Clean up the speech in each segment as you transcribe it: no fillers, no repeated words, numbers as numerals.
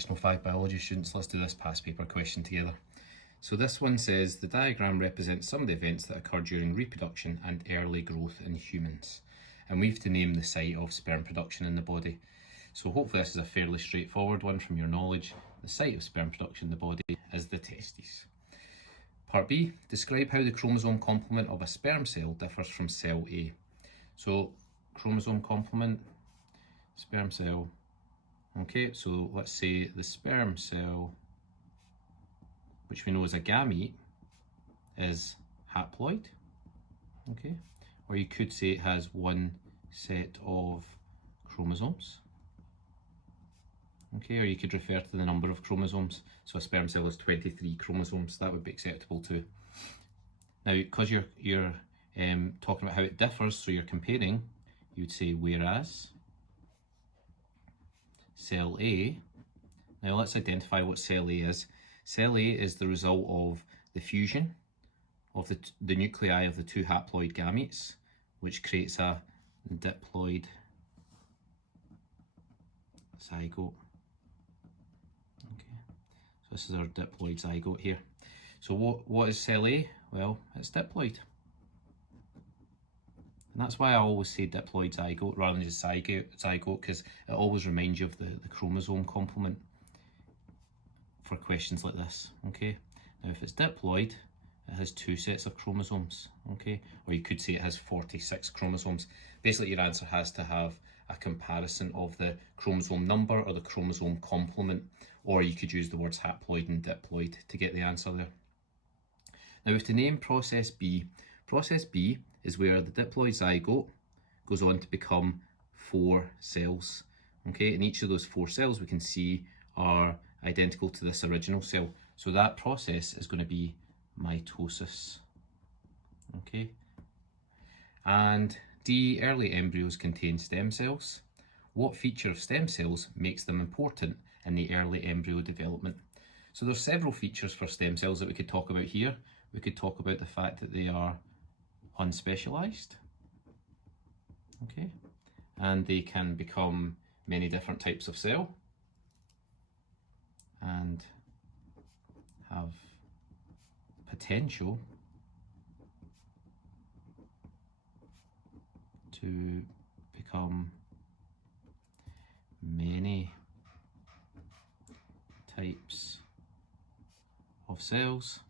National 5 biology students, let's do this past paper question together. So this one says the diagram represents some of the events that occur during reproduction and early growth in humans. And we have to name the site of sperm production in the body. So hopefully this is a fairly straightforward one from your knowledge. The site of sperm production in the body is the testes. Part B, describe how the chromosome complement of a sperm cell differs from cell A. So chromosome complement, sperm cell. Okay, so let's say the sperm cell, which we know is a gamete, is haploid. Okay, or you could say it has one set of chromosomes. Okay, or you could refer to the number of chromosomes. So a sperm cell has 23 chromosomes, that would be acceptable too. Now, because you're talking about how it differs, so you're comparing, you'd say whereas cell A, now let's identify what cell A is. Cell A is the result of the fusion of the nuclei of the two haploid gametes, which creates a diploid zygote. Okay, so this is our diploid zygote here. So what is cell A? Well, it's diploid. And that's why I always say diploid zygote rather than just zygote, because it always reminds you of the chromosome complement for questions like this. Okay, now if it's diploid, it has two sets of chromosomes. Okay, or you could say it has 46 chromosomes. Basically, your answer has to have a comparison of the chromosome number or the chromosome complement, or you could use the words haploid and diploid to get the answer there. Now we have to name process B. Process B is where the diploid zygote goes on to become 4 cells. Okay, and each of those 4 cells we can see are identical to this original cell. So that process is going to be mitosis. Okay, and D, early embryos contain stem cells. What feature of stem cells makes them important in the early embryo development? So there's several features for stem cells that we could talk about here. We could talk about the fact that they are unspecialized, okay, and they can become many different types of cell and have potential to become many types of cells.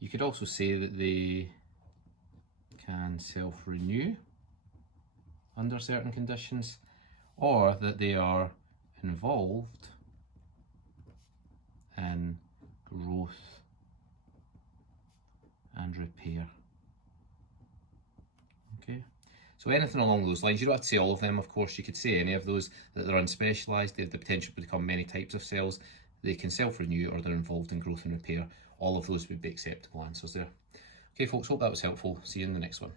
You could also say that they can self-renew under certain conditions, or that they are involved in growth and repair. Okay, so anything along those lines. You don't have to say all of them, of course. You could say any of those, that they're unspecialized, they have the potential to become many types of cells, they can self-renew, or they're involved in growth and repair. All of those would be acceptable answers there. Okay folks, hope that was helpful. See you in the next one.